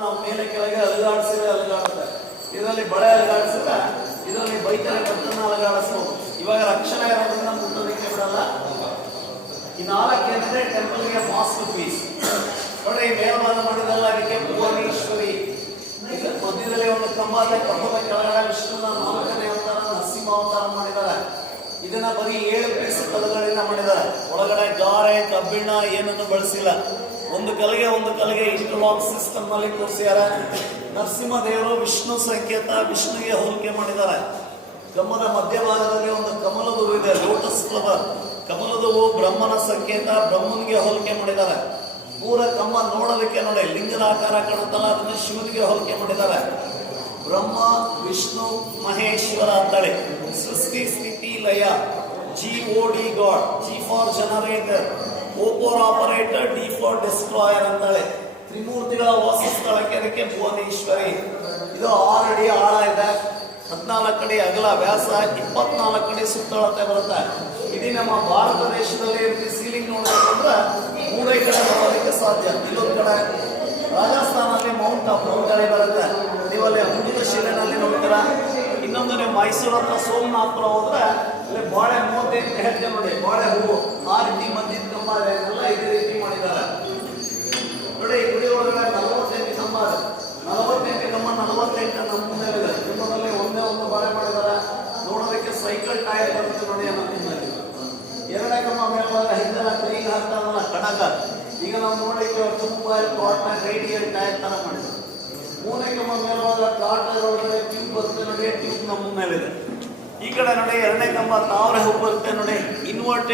ನಾವು ಮೇಲೆ ಕೆಳಗೆ ಅಲುಗಾಡಿಸಿದ್ರೆ ಅಲುಗಾಡುತ್ತೆ. ಇದರಲ್ಲಿ ಬಳೆ ಅಲುಗಾಡಿಸಿದ್ರೆ ಇದರಲ್ಲಿ ಬೈತಾರೆ ಬಟ್ಟನ್ನ ಅಲುಗಾಡಿಸಬಹುದು. ಇವಾಗ ರಕ್ಷಣೆ ಇರೋದ್ರಿಂದ ಮುಟ್ಟೋದಕ್ಕೆ ಬಿಡಲ್ಲ. ಈ 4 ಏನಿದೆ ಟೆಂಪಲ್ಗೆ ಮಾಸ್ಟರ್ ಪೀಸ್ ನೋಡಿ. ಮೇಲ್ಭಾಗ ಮಾಡಿದಲ್ಲ, ಅದಕ್ಕೆ ಭುವನೇಶ್ವರಿ. ಮಧ್ಯದಲ್ಲಿ ಒಂದು ಕಂಬ ಇದೆ, ಕಂಬದ ಕೆಳಗಡೆ ವಿಷ್ಣುನ 4ನೇ ಅವತಾರ ನರಸಿಂಹ ಅವತಾರ ಮಾಡಿದ್ದಾರೆ. ಇದನ್ನ ಬರೀ 7 ಪೀಸ್ ಕಲ್ಲುಗಳಿಂದ ಮಾಡಿದ್ದಾರೆ. ಒಳಗಡೆ ಗಾರೆ ಕಬ್ಬಿಣ ಏನನ್ನು ಬಳಸಿಲ್ಲ. ಒಂದು ಕಲ್ಲಿಗೆ ಇಂಟರ್ಲಾಕ್ ಸಿಸ್ಟಮ್ ನಲ್ಲಿ ತೋರಿಸಿದ್ದಾರೆ. ನರಸಿಂಹ ದೇವರು ವಿಷ್ಣು ಸಂಕೇತ, ವಿಷ್ಣುವಿಗೆ ಹೋಲಿಕೆ ಮಾಡಿದ್ದಾರೆ. ಕಂಬದ ಮಧ್ಯಭಾಗದಲ್ಲಿ ಒಂದು ಕಮಲದ ಹೂ ಇದೆ, ಲೋಟಸ್ ಫ್ಲವರ್. ಕಮಲದ ಹೂ ಬ್ರಹ್ಮನ ಸಂಕೇತ, ಬ್ರಹ್ಮನಿಗೆ ಹೋಲಿಕೆ ಮಾಡಿದ್ದಾರೆ. ಪೂರ ಕಂಬ ನೋಡೋದಕ್ಕೆ ನೋಡಿ ಲಿಂಗದ ಆಕಾರ ಕಾಣುತ್ತಲ್ಲ, ಅದನ್ನು ಶಿವನಿಗೆ ಹೋಲಿಕೆ ಮಾಡಿದ್ದಾರೆ. ಬ್ರಹ್ಮ ವಿಷ್ಣು ಮಹೇಶ್ವರ ಅಂತೇಳಿ ಸೃಷ್ಟಿ ಸ್ಥಿತಿ ಲಯ. GOD god, G for generator, O for operator, D for destroyer ಅಂತೇಳಿ ತ್ರಿಮೂರ್ತಿಗಳ ವಾಸಸ್ಥಳಕ್ಕೆ ಅದಕ್ಕೆ ಭುವನೇಶ್ವರಿ. ಇದು 6 ಅಡಿ ಆಳ ಇದೆ, 14 ಅಡಿ ಅಗಲ, ವ್ಯಾಸ 24 ಅಡಿ ಸುತ್ತಳತೆ ಬರುತ್ತೆ. ಇಡೀ ನಮ್ಮ ಭಾರತ ದೇಶದಲ್ಲಿ ಸೀಲಿಂಗ್ ನೋಡಬೇಕಂದ್ರೆ 3 ಕಡೆ ನೋಡೋದಕ್ಕೆ ಸಾಧ್ಯ. ಇಲ್ಲೊಂದು ಕಡೆ ರಾಜಸ್ಥಾನಲ್ಲಿ ಮೌಂಟ್ ಅಬು ಕಡೆ ಬರುತ್ತೆ, ನೀವು ಅಲ್ಲಿ ಅಮೃತ ಶಿಲೆನಲ್ಲಿ ನೋಡ್ತೀರಾ. ಇನ್ನೊಂದು ನೀವು ಮೈಸೂರು ಹತ್ರ ಸೋಮನಾಥ್ಪುರ ಹೋದ್ರೆ ಅಲ್ಲಿ ಬಾಳೆ 35 ಹೆಜ್ಜೆ ನೋಡಿ, ಬಾಳೆ ಹೂವು ಆ ರೀತಿ ಮಂದಿರ ಕಂಬ ಎಲ್ಲ ಇದೇ ರೀತಿ ಮಾಡಿದ್ದಾರೆ ನೋಡಿ. ಗುಡಿ ಒಳಗಡೆ 48 ಕಂಬ ಇದೆ. 48 ಕಂಬ 48 ನಮ್ಮ ಮುಂದೆ ಇದೆ. ಕುಟುಂಬದಲ್ಲಿ ಒಂದೇ ಒಂದು ಬಾಳೆ ಮಾಡಿದ್ದಾರೆ. ನೋಡೋದಕ್ಕೆ ಸೈಕಲ್ ಟೈರ್ ಬರುತ್ತೆ ನೋಡಿ. ಅನ್ನೋದ್ರಲ್ಲಿ 2ನೇ ಕಂಬ ಮೇಲ್ಭಾಗ ಹಿಂದೆಲ್ಲ ಕೈಗೆ ಹಾಕ್ತಾರಲ್ಲ ಕಣಕ, ಈಗ ನಾವು ನೋಡಲಿಕ್ಕೆ ತುಂಬಾ ಕಾಟ್ನ ರೇಡಿಯಲ್ ಟೈರ್ ತರ ಮಾಡಿದ್ದಾರೆ. 3ನೇ ಕಂಬ ಮೇಲ್ಭಾಗ ಕಾಟರ್ ಒಳಗಡೆ ಟ್ಯೂಬ್ ಬರುತ್ತೆ ನೋಡಿ, ಟ್ಯೂಬ್ ನಮ್ಮ ಮೇಲಿದೆ. ಈ ಕಡೆ ನೋಡಿ 2ನೇ ಕಂಬ ತಾವರೆ ಹೂ ಬರುತ್ತೆ ನೋಡಿ, ಇನ್ವರ್ಟೆಡ್